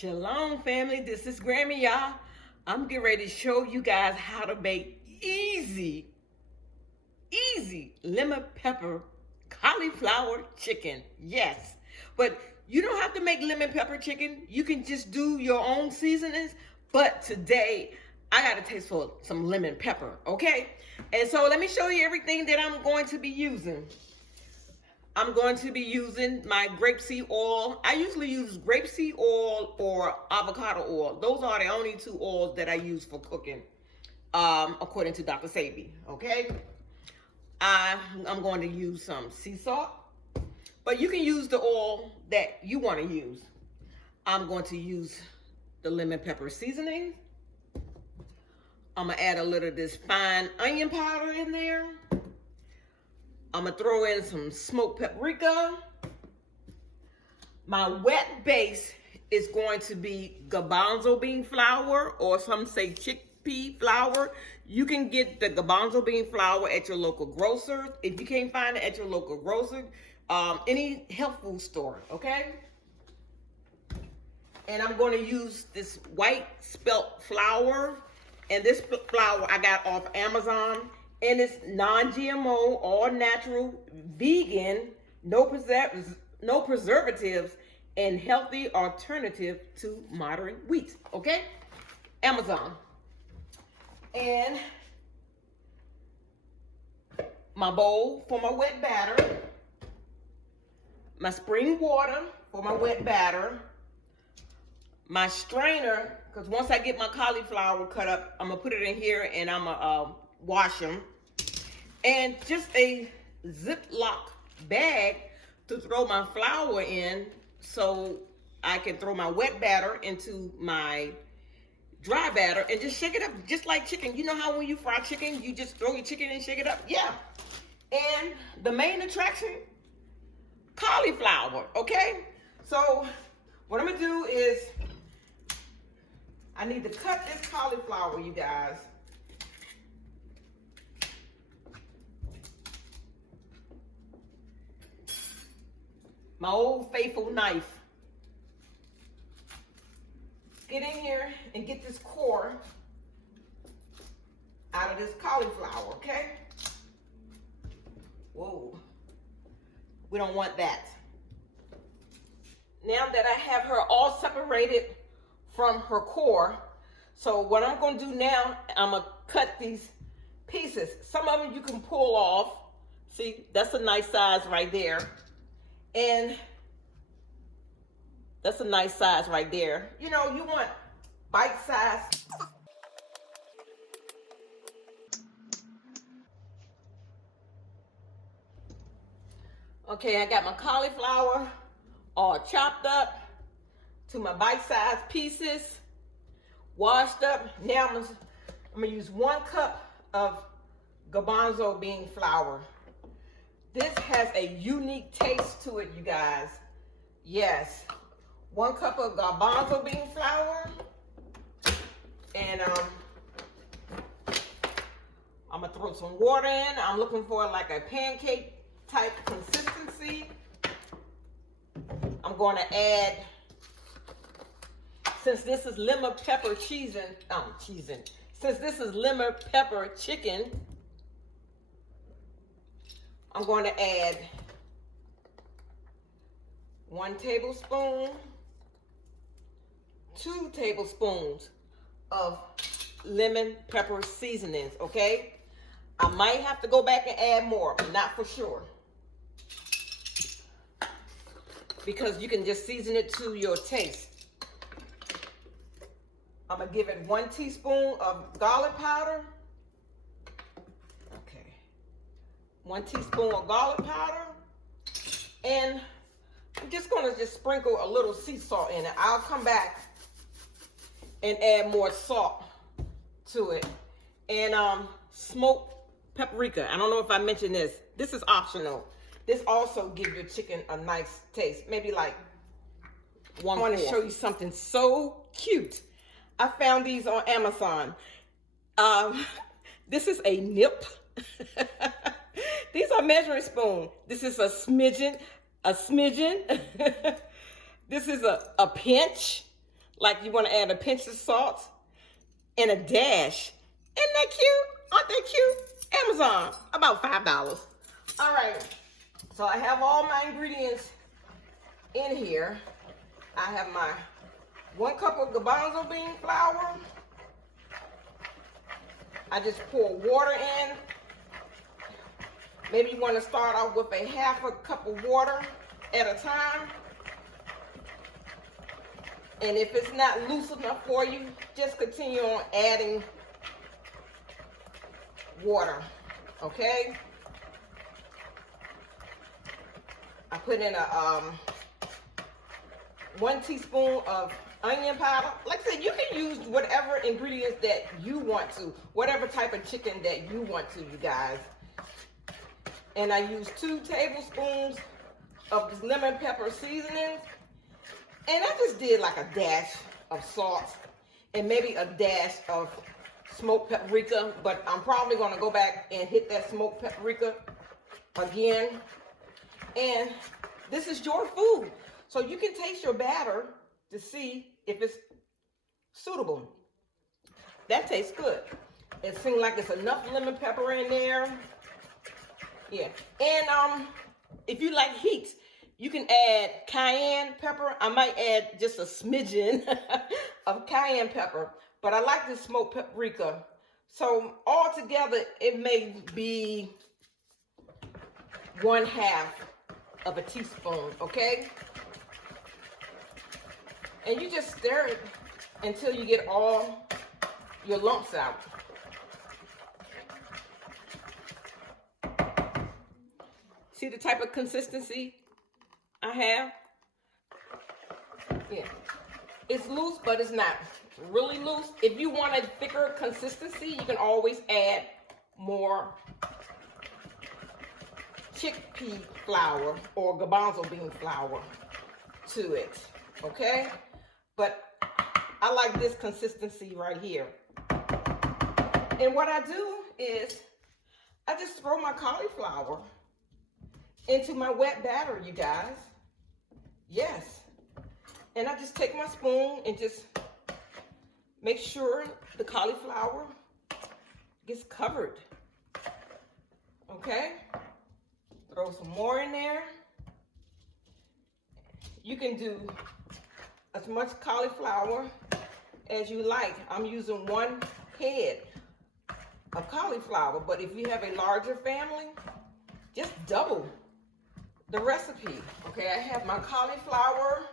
Shalom, family. This is Grammy Yah. I'm getting ready to show you guys how to make easy lemon pepper cauliflower chicken. Yes, but you don't have to make lemon pepper chicken. You can just do your own seasonings. But today, I got a taste for some lemon pepper, okay? And so let me show you everything that I'm going to be using. I'm going to be using my grapeseed oil. I usually use grapeseed oil or avocado oil. Those are the only two oils that I use for cooking, according to Dr. Sabi, okay? I'm going to use some sea salt, but you can use the oil that you want to use. I'm going to use the lemon pepper seasoning. I'm going to add a little of this fine onion powder in there. I'm going to throw in some smoked paprika. My wet base is going to be garbanzo bean flour, or some say chickpea flour. You can get the garbanzo bean flour at your local grocer. If you can't find it at your local grocer, any health food store, okay? And I'm going to use this white spelt flour. And this flour I got off Amazon. And it's non-GMO, all natural, vegan, no preservatives, and healthy alternative to modern wheat, okay? Amazon. And my bowl for my wet batter, my spring water for my wet batter, my strainer, because once I get my cauliflower cut up, I'm gonna put it in here and I'm gonna wash them, and just a Ziploc bag to throw my flour in, so I can throw my wet batter into my dry batter and just shake it up just like chicken. You know how when you fry chicken, you just throw your chicken and shake it up? Yeah. And the main attraction, cauliflower, okay? So what I'm gonna do is I need to cut this cauliflower, you guys. My old faithful knife. Get in here and get this core out of this cauliflower, okay? Whoa. We don't want that. Now that I have her all separated from her core, so what I'm going to do now, I'm going to cut these pieces. Some of them you can pull off. See, that's a nice size right there. And that's a nice size right there. You know, you want bite size. Okay, I got my cauliflower all chopped up to my bite size pieces, washed up. Now I'm gonna use 1 cup of garbanzo bean flour. This has a unique taste to it, you guys. Yes, 1 cup of garbanzo bean flour, and I'm gonna throw some water in. I'm looking for like a pancake type consistency. I'm going to add, since this is lemon pepper since this is lemon pepper chicken, I'm going to add 1 tablespoon, 2 tablespoons of lemon pepper seasonings, okay? I might have to go back and add more, but not for sure, because you can just season it to your taste. I'm gonna give it 1 teaspoon of garlic powder. 1 teaspoon of garlic powder, and I'm just gonna sprinkle a little sea salt in it. I'll come back and add more salt to it. And smoked paprika. I don't know if I mentioned this. This is optional. This also gives your chicken a nice taste. Maybe like 1/4. I want to show you something so cute. I found these on Amazon. This is a nip. These are measuring spoon. This is a smidgen. This is a pinch. Like you want to add a pinch of salt and a dash. Isn't that cute? Aren't they cute? Amazon, about $5. All right, so I have all my ingredients in here. I have my 1 cup of garbanzo bean flour. I just pour water in. Maybe you want to start off with a 1/2 cup of water at a time. And if it's not loose enough for you, just continue on adding water, okay? I put in a 1 teaspoon of onion powder. Like I said, you can use whatever ingredients that you want to, whatever type of chicken that you want to, you guys. And I use 2 tablespoons of this lemon pepper seasoning. And I just did like a dash of salt and maybe a dash of smoked paprika, but I'm probably gonna go back and hit that smoked paprika again. And this is your food. So you can taste your batter to see if it's suitable. That tastes good. It seems like it's enough lemon pepper in there. Yeah, and if you like heat, you can add cayenne pepper. I might add just a smidgen of cayenne pepper, but I like this smoked paprika. So all together, it may be 1/2 of a teaspoon, okay? And you just stir it until you get all your lumps out. See the type of consistency I have? Yeah. It's loose, but it's not really loose. If you want a thicker consistency, you can always add more chickpea flour or garbanzo bean flour to it, okay? But I like this consistency right here. And what I do is I just throw my cauliflower into my wet batter, you guys. Yes. And I just take my spoon and just make sure the cauliflower gets covered. Okay? Throw some more in there. You can do as much cauliflower as you like. I'm using 1 head of cauliflower, but if you have a larger family, just double the recipe. Okay, I have my cauliflower,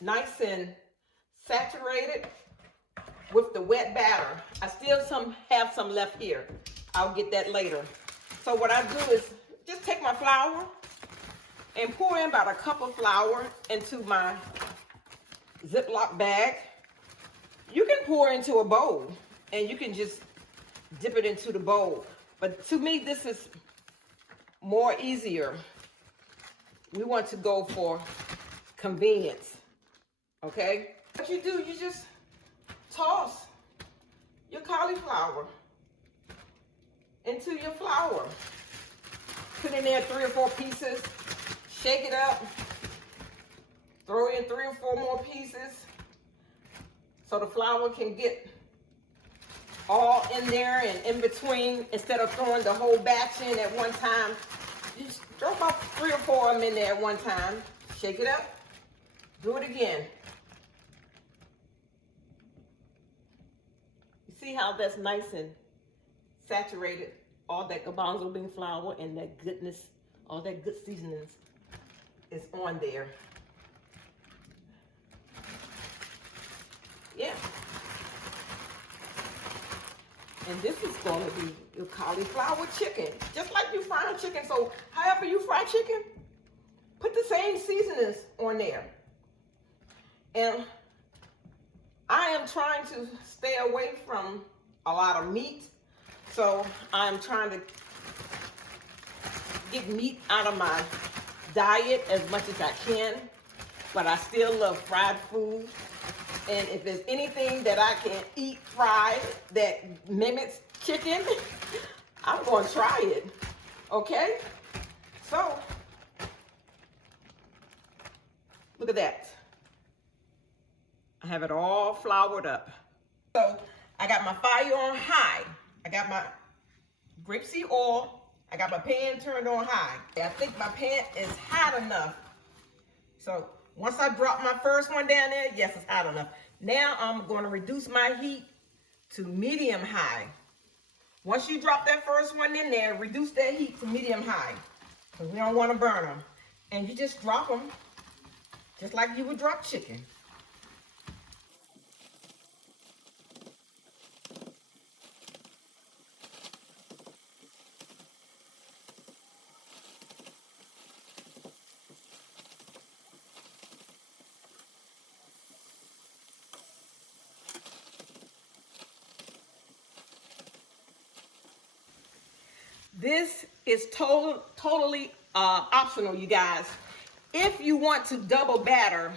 nice and saturated with the wet batter. I still have some left here. I'll get that later. So what I do is just take my flour and pour in about 1 cup of flour into my Ziploc bag. You can pour into a bowl and you can just dip it into the bowl. But to me, this is more easier. We want to go for convenience, okay? What you do, you just toss your cauliflower into your flour. Put in there 3 or 4 pieces, shake it up, throw in 3 or 4 more pieces so the flour can get all in there and in between. Instead of throwing the whole batch in at one time, you just throw about 3 or 4 of them in there at one time. Shake it up, do it again. You see how that's nice and saturated? All that garbanzo bean flour and that goodness, all that good seasonings is on there. Yeah. And this is going to be your cauliflower chicken, just like you fry chicken. So however you fry chicken, put the same seasonings on there. And I am trying to stay away from a lot of meat. So I'm trying to get meat out of my diet as much as I can. But I still love fried food. And if there's anything that I can eat fried that mimics chicken, I'm going to try it. Okay? So, look at that. I have it all floured up. So I got my fire on high. I got my grapeseed oil. I got my pan turned on high. I think my pan is hot enough. So once I drop my first one down there, yes, it's hot enough. Now I'm going to reduce my heat to medium high. Once you drop that first one in there, reduce that heat to medium high, because we don't want to burn them. And you just drop them just like you would drop chicken. This is totally optional, you guys. If you want to double batter,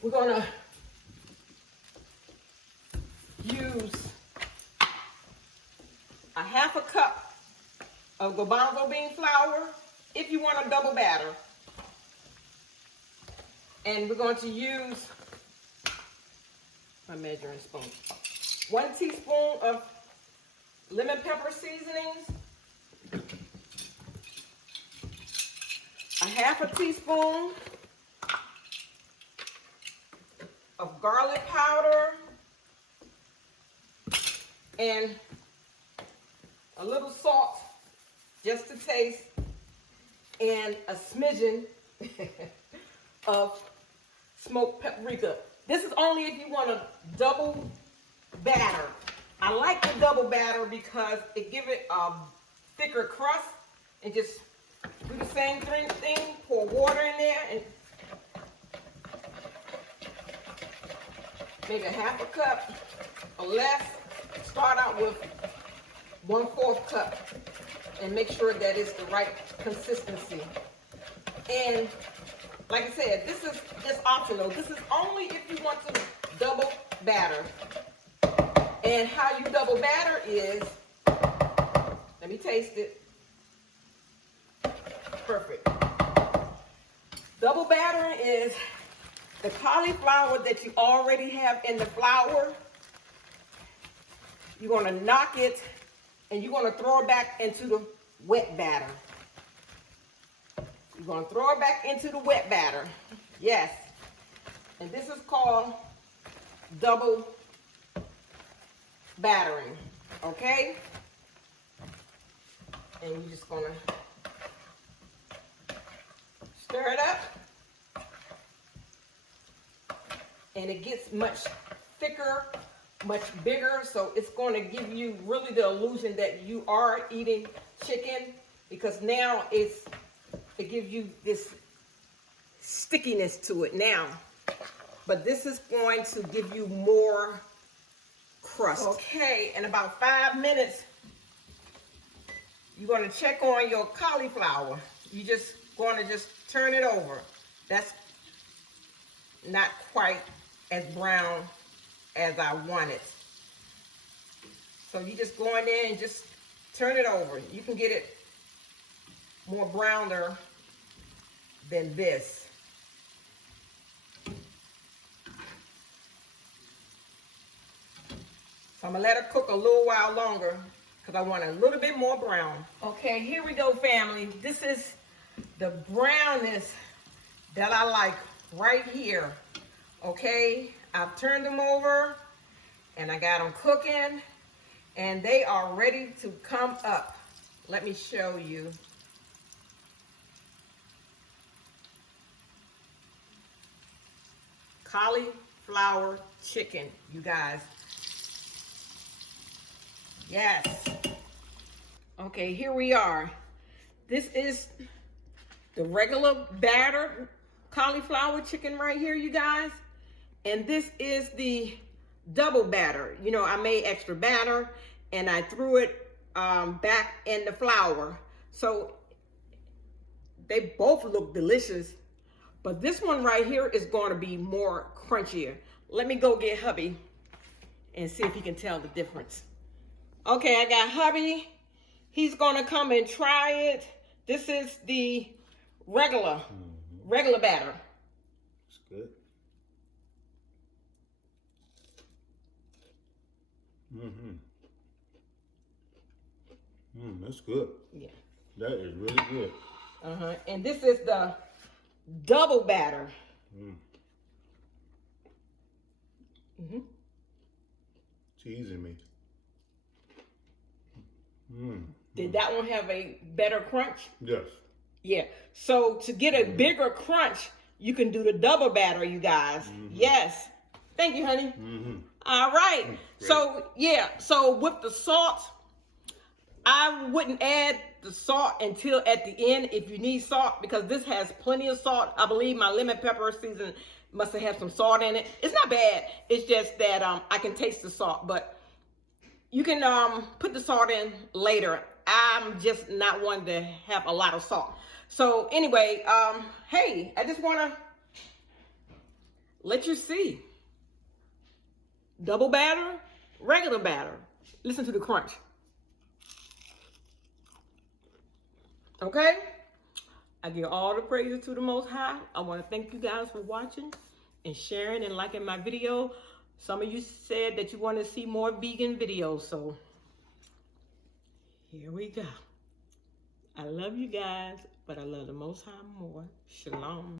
we're gonna use a half a cup of Garbanzo bean flour if you want a double batter. And we're going to use my measuring spoon. 1 teaspoon of lemon pepper seasonings, a half a teaspoon of garlic powder, and a little salt just to taste, and a smidgen of smoked paprika. This is only if you want a double batter. I like the double batter because it gives it a thicker crust, and just do the same thing, pour water in there, and maybe a half a cup or less. Start out with 1/4 cup and make sure that it's the right consistency. And like I said, this is just optional. This is only if you want to double batter. And how you double batter is, let me taste it. Perfect. Double battering is the cauliflower that you already have in the flour. You're going to knock it and you're going to throw it back into the wet batter. You're going to throw it back into the wet batter. Yes. And this is called double battering, okay? And you're just gonna stir it up, and it gets much thicker, much bigger, so it's going to give you really the illusion that you are eating chicken, because now it gives you this stickiness to it now. But this is going to give you more crust. Okay, in about 5 minutes, you're going to check on your cauliflower. You just going to just turn it over. That's not quite as brown as I want it. So you just go in there and just turn it over. You can get it more browner than this. So I'm gonna let her cook a little while longer because I want a little bit more brown. Okay, here we go, family. This is the brownness that I like right here. Okay, I've turned them over and I got them cooking and they are ready to come up. Let me show you. Cauliflower chicken, you guys. Yes. Okay, here we are. This is the regular batter cauliflower chicken right here, you guys. And this is the double batter. You know, I made extra batter and I threw it back in the flour. So they both look delicious. But this one right here is going to be more crunchier. Let me go get hubby and see if he can tell the difference. Okay, I got hubby. He's gonna come and try it. This is the regular batter. It's good. That's good. Yeah. That is really good. And this is the double batter. Teasing me. Did that one have a better crunch? Yes. Yeah. So to get a bigger crunch, you can do the double batter, you guys. Yes. Thank you, honey. All right. So, yeah. So with the salt, I wouldn't add the salt until at the end if you need salt, because this has plenty of salt. I believe my lemon pepper season must have had some salt in it. It's not bad. It's just that I can taste the salt, but you can put the salt in later. I'm just not one to have a lot of salt. So anyway, hey, I just want to let you see. Double batter, regular batter. Listen to the crunch. Okay? I give all the praises to the Most High. I want to thank you guys for watching and sharing and liking my video. Some of you said that you want to see more vegan videos, so here we go. I love you guys, but I love the Most High more. Shalom.